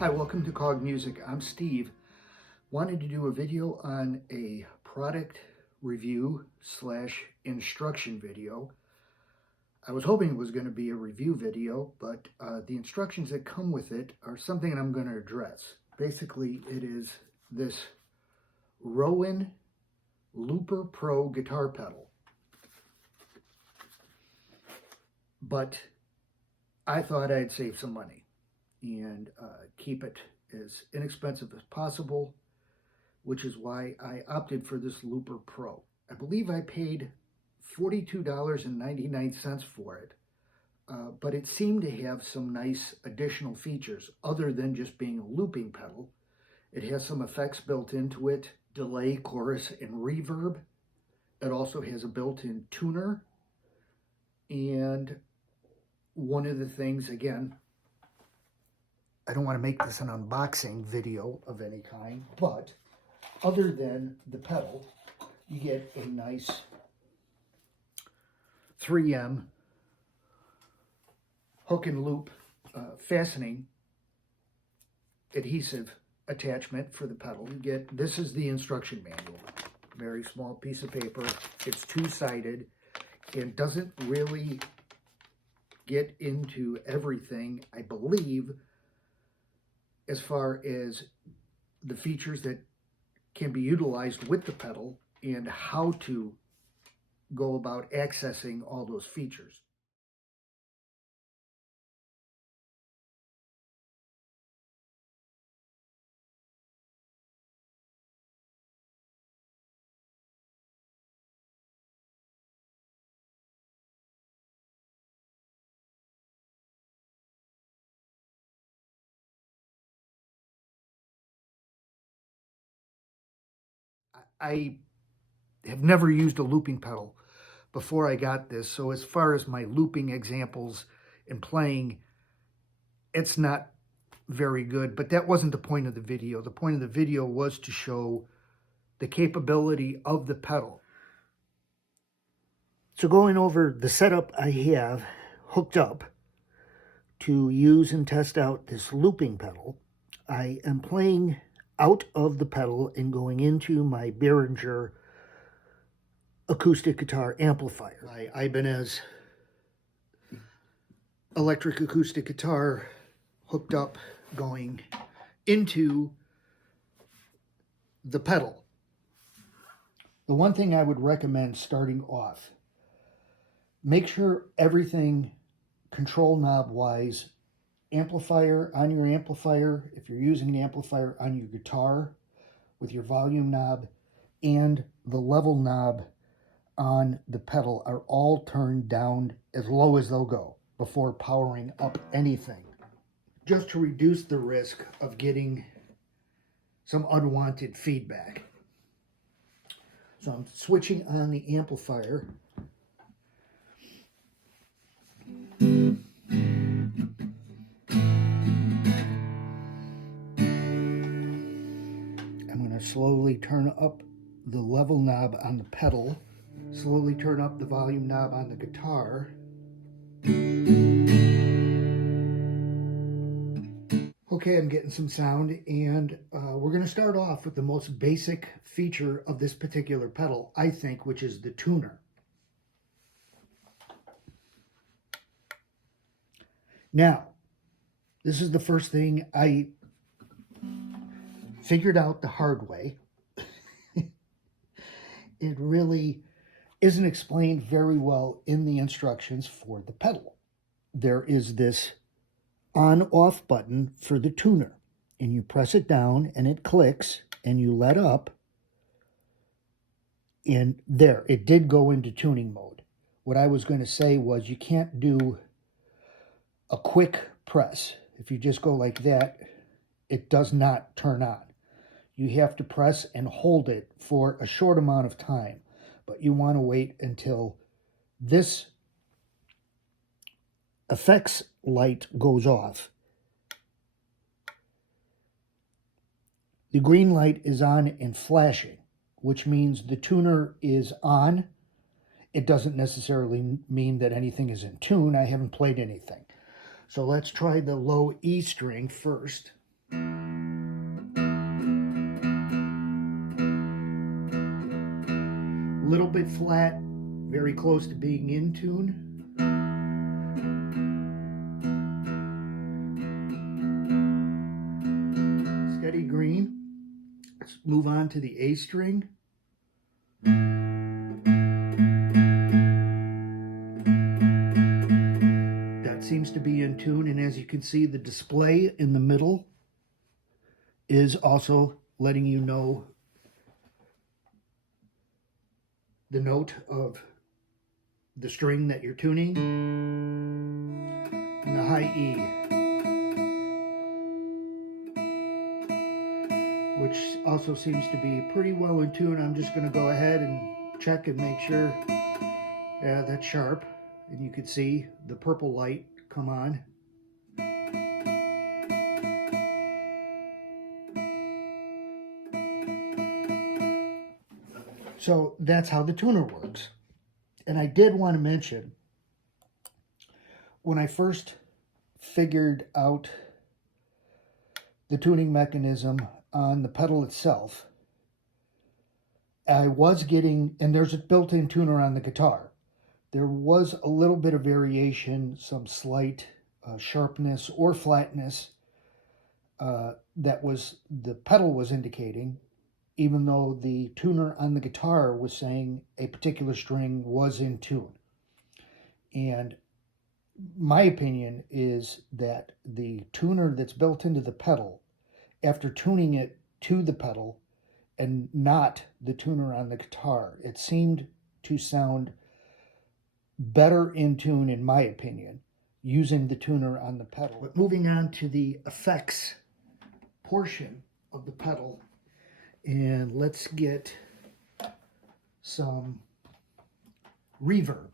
Hi, welcome to C.O.G Music. I'm Steve. Wanted to do a video on a product review slash instruction video. I was hoping it was going to be a review video, but the instructions that come with it are something that I'm going to address. Basically, it is this Rowin Looper Pro guitar pedal. But I thought I'd save some money and keep it as inexpensive as possible, which is why I opted for this Looper Pro. I believe I paid $42.99 for it, but it seemed to have some nice additional features other than just being a looping pedal. It has some effects built into it, delay, chorus, and reverb. It also has a built-in tuner, and one of the things, again, I don't want to make this an unboxing video of any kind, but other than the pedal, you get a nice 3M hook and loop fastening adhesive attachment for the pedal. You get, this is the instruction manual, very small piece of paper. It's two-sided and doesn't really get into everything, I believe, as far as the features that can be utilized with the pedal and how to go about accessing all those features. I have never used a looping pedal before I got this, so as far as my looping examples and playing, it's not very good, but that wasn't the point of the video. The point of the video was to show the capability of the pedal. So going over the setup I have hooked up to use and test out this looping pedal, I am playing out of the pedal and going into my Behringer acoustic guitar amplifier. My Ibanez electric acoustic guitar hooked up going into the pedal. The one thing I would recommend starting off, make sure everything control knob wise, amplifier on your amplifier, if you're using an amplifier on your guitar with your volume knob, and the level knob on the pedal are all turned down as low as they'll go before powering up anything, just to reduce the risk of getting some unwanted feedback. So I'm switching on the amplifier. I'm going to slowly turn up the level knob on the pedal, slowly turn up the volume knob on the guitar. Okay, I'm getting some sound, and we're going to start off with the most basic feature of this particular pedal, I think, which is the tuner. Now, this is the first thing I figured out the hard way. It really isn't explained very well in the instructions for the pedal. There is this on-off button for the tuner, and you press it down and it clicks and you let up, and there, it did go into tuning mode. What I was going to say was you can't do a quick press. If you just go like that, it does not turn on. You have to press and hold it for a short amount of time, but you want to wait until this effects light goes off. The green light is on and flashing, which means the tuner is on. It doesn't necessarily mean that anything is in tune. I haven't played anything. So let's try the low E string first. bit flat, very close to being in tune. Steady green. Let's move on to the A string. That seems to be in tune, and as you can see, the display in the middle is also letting you know the note of the string that you're tuning and the high E, which also seems to be pretty well in tune. I'm just going to go ahead and check and make sure. Yeah, that's sharp, and you can see the purple light come on. So that's how the tuner works. And I did want to mention, when I first figured out the tuning mechanism on the pedal itself, I was getting, and there's a built-in tuner on the guitar, there was a little bit of variation, some slight sharpness or flatness that was the pedal was indicating, even though the tuner on the guitar was saying a particular string was in tune. And my opinion is that the tuner that's built into the pedal, after tuning it to the pedal and not the tuner on the guitar, it seemed to sound better in tune, in my opinion, using the tuner on the pedal. But moving on to the effects portion of the pedal, and let's get some reverb.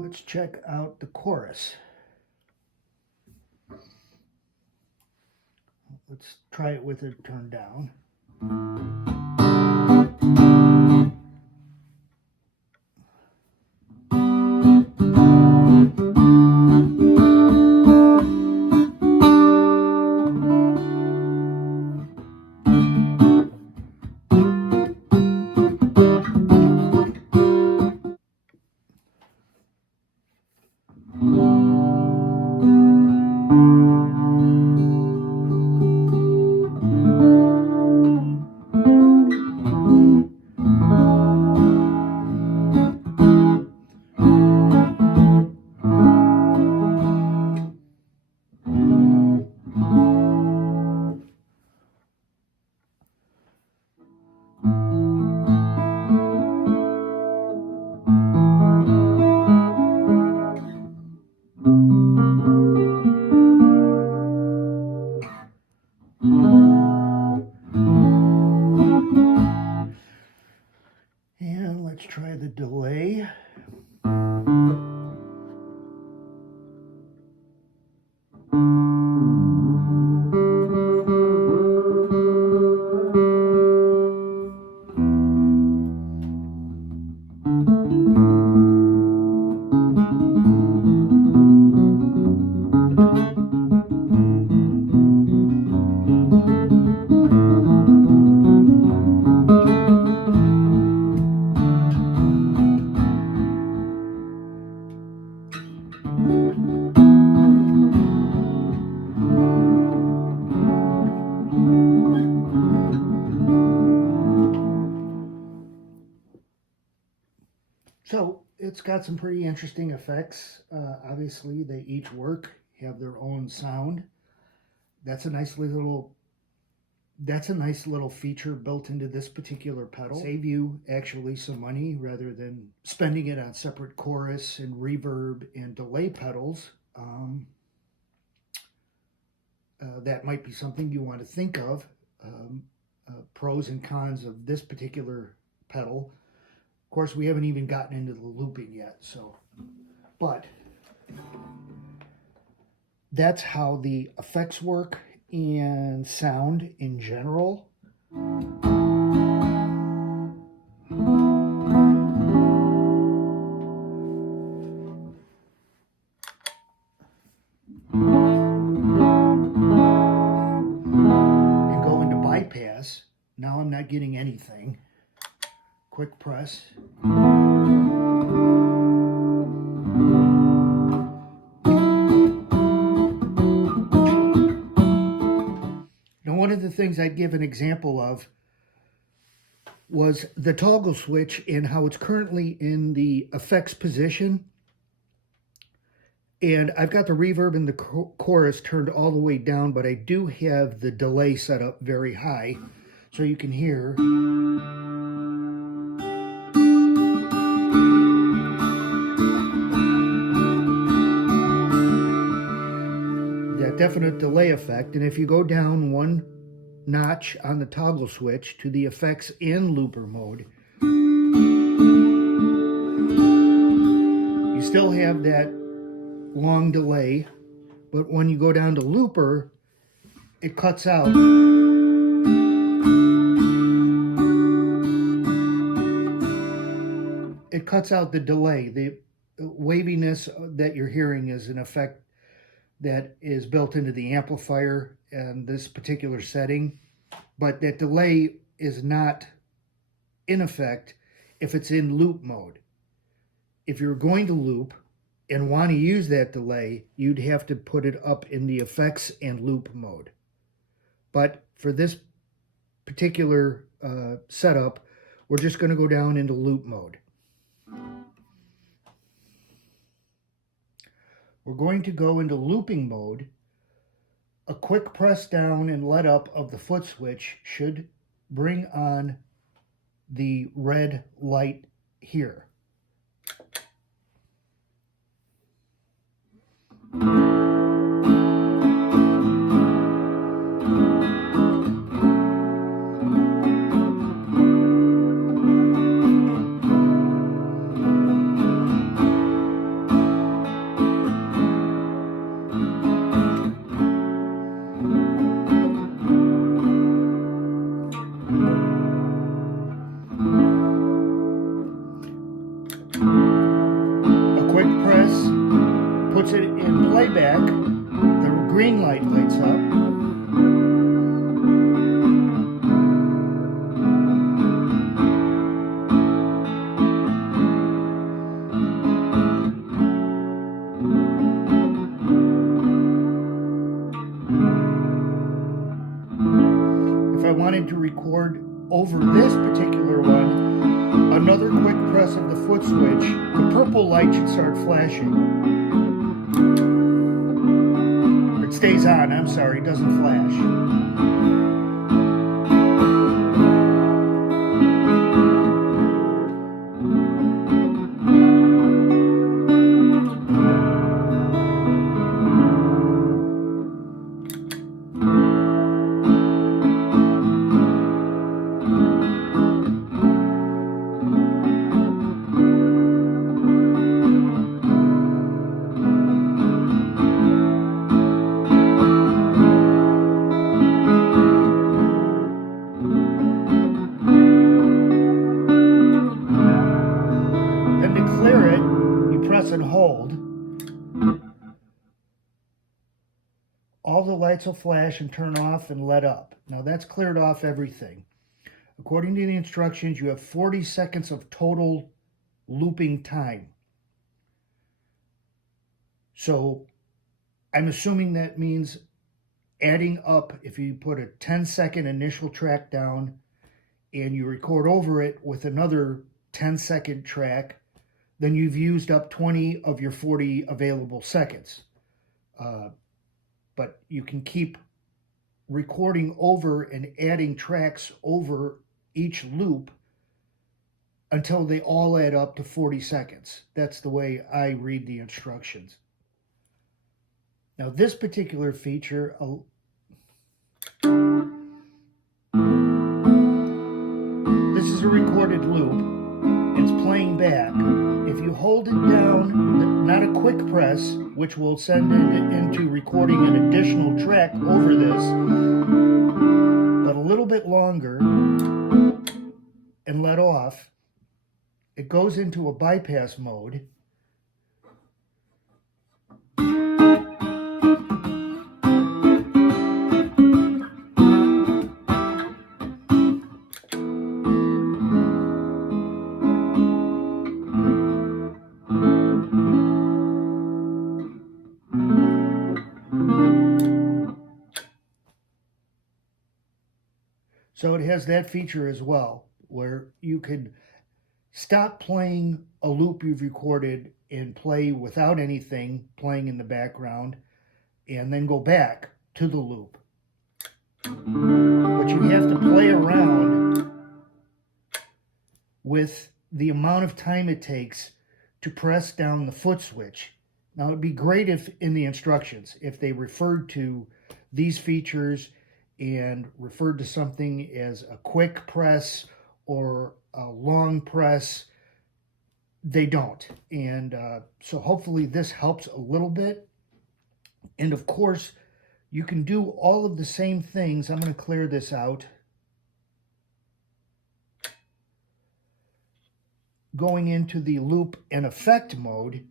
Let's check out the chorus. Let's try it with it turned down. And let's try the delay. So it's got some pretty interesting effects. Obviously, they each work, have their own sound. That's a nice little that's a nice little feature built into this particular pedal. Save you actually some money rather than spending it on separate chorus and reverb and delay pedals. That might be something you want to think of. Pros and cons of this particular pedal. Of course, we haven't even gotten into the looping yet, so, but that's how the effects work and sound in general. And go into bypass. Now I'm not getting anything. Quick press. Now, one of the things I'd give an example of was the toggle switch and how it's currently in the effects position. And I've got the reverb and the chorus turned all the way down, but I do have the delay set up very high, so you can hear. That definite delay effect. And if you go down one notch on the toggle switch to the effects and looper mode, you still have that long delay, but when you go down to looper, it cuts out. It cuts out the delay. The waviness that you're hearing is an effect that is built into the amplifier and this particular setting, but that delay is not in effect if it's in loop mode. If you're going to loop and want to use that delay, you'd have to put it up in the effects and loop mode. But for this particular setup, we're just going to go down into loop mode. We're going to go into looping mode. A quick press down and let up of the foot switch should bring on the red light here. A quick press puts it in playback. The green light lights up. If I wanted to record over this particular one, another quick press of the foot switch, the purple light should start flashing. It stays on, I'm sorry, it doesn't flash. Then to clear it, you press and hold. All the lights will flash and turn off and let up. Now that's cleared off everything. According to the instructions, you have 40 seconds of total looping time. So I'm assuming that means adding up, if you put a 10-second initial track down and you record over it with another 10-second track, then you've used up 20 of your 40 available seconds. But you can keep recording over and adding tracks over each loop until they all add up to 40 seconds. That's the way I read the instructions. Now, this particular feature, this is a recorded loop. It's playing back. If you hold it down, not a quick press, which will send it into recording an additional track over this, but a little bit longer, and let off, it goes into a bypass mode. So it has that feature as well, where you could stop playing a loop you've recorded and play without anything playing in the background, and then go back to the loop. But you have to play around with the amount of time it takes to press down the foot switch. Now, it'd be great if in the instructions, if they referred to these features and referred to something as a quick press or a long press. They don't. And so hopefully this helps a little bit. And of course, you can do all of the same things. I'm going to clear this out. Going into the loop and effect mode,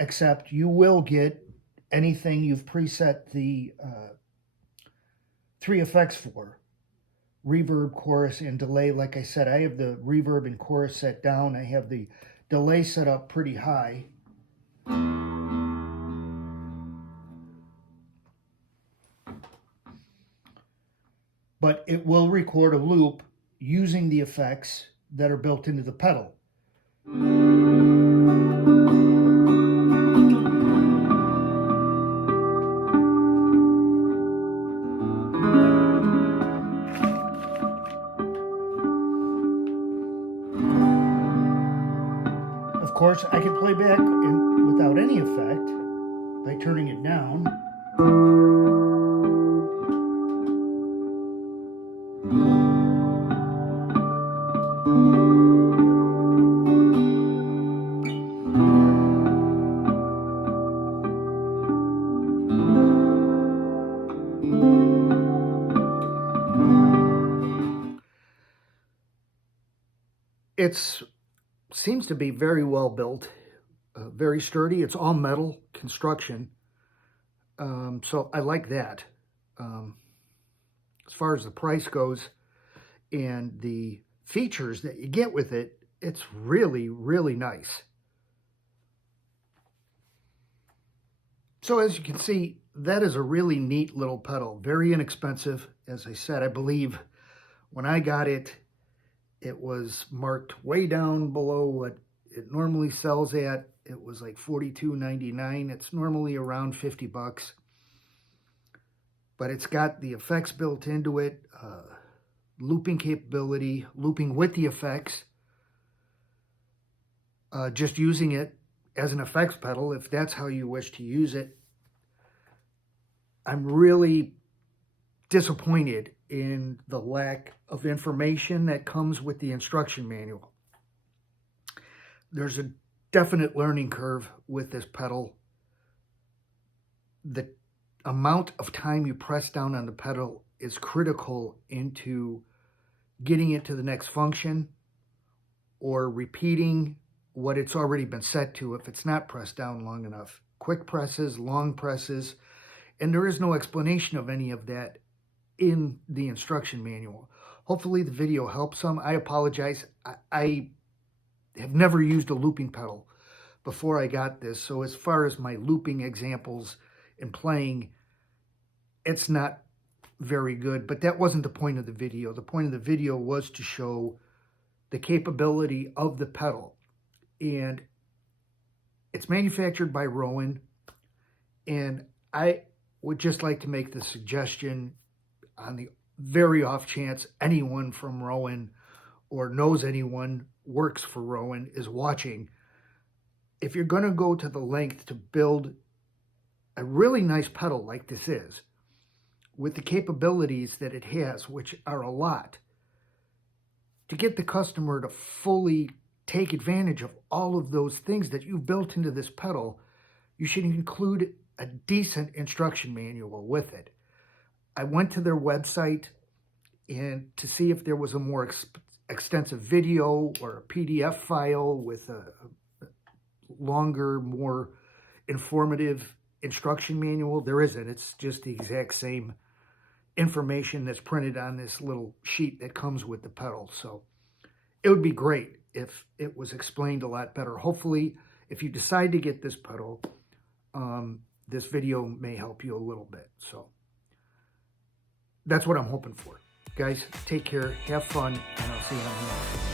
except you will get anything you've preset the 3 effects for. Reverb, chorus, and delay. Like I said, I have the reverb and chorus set down. I have the delay set up pretty high. But it will record a loop using the effects that are built into the pedal. Of course, I can play back without any effect by turning it down. It seems to be very well built, very sturdy. It's all metal construction, so I like that. As far as the price goes and the features that you get with it, it's really, really nice. So as you can see, that is a really neat little pedal, very inexpensive. As I said, I believe when I got it, it was marked way down below what it normally sells at. It was like $42.99. It's normally around 50 bucks. But it's got the effects built into it, looping capability, looping with the effects, just using it as an effects pedal, if that's how you wish to use it. I'm really disappointed in the lack of information that comes with the instruction manual. There's a definite learning curve with this pedal. The amount of time you press down on the pedal is critical into getting it to the next function or repeating what it's already been set to if it's not pressed down long enough. Quick presses, long presses, and there is no explanation of any of that in the instruction manual. Hopefully the video helps some. I apologize. I have never used a looping pedal before I got this, so as far as my looping examples and playing, it's not very good, but that wasn't the point of the video. The point of the video was to show the capability of the pedal, and it's manufactured by Rowin, and I would just like to make the suggestion, on the very off chance anyone from Rowin or knows anyone works for Rowin is watching, if you're going to go to the length to build a really nice pedal like this is, with the capabilities that it has, which are a lot, to get the customer to fully take advantage of all of those things that you've built into this pedal, you should include a decent instruction manual with it. I went to their website and to see if there was a more extensive video or a PDF file with a longer, more informative instruction manual. There isn't. It's just the exact same information that's printed on this little sheet that comes with the pedal. So it would be great if it was explained a lot better. Hopefully, if you decide to get this pedal, this video may help you a little bit. So that's what I'm hoping for. Guys, take care, have fun, and I'll see you on the next one.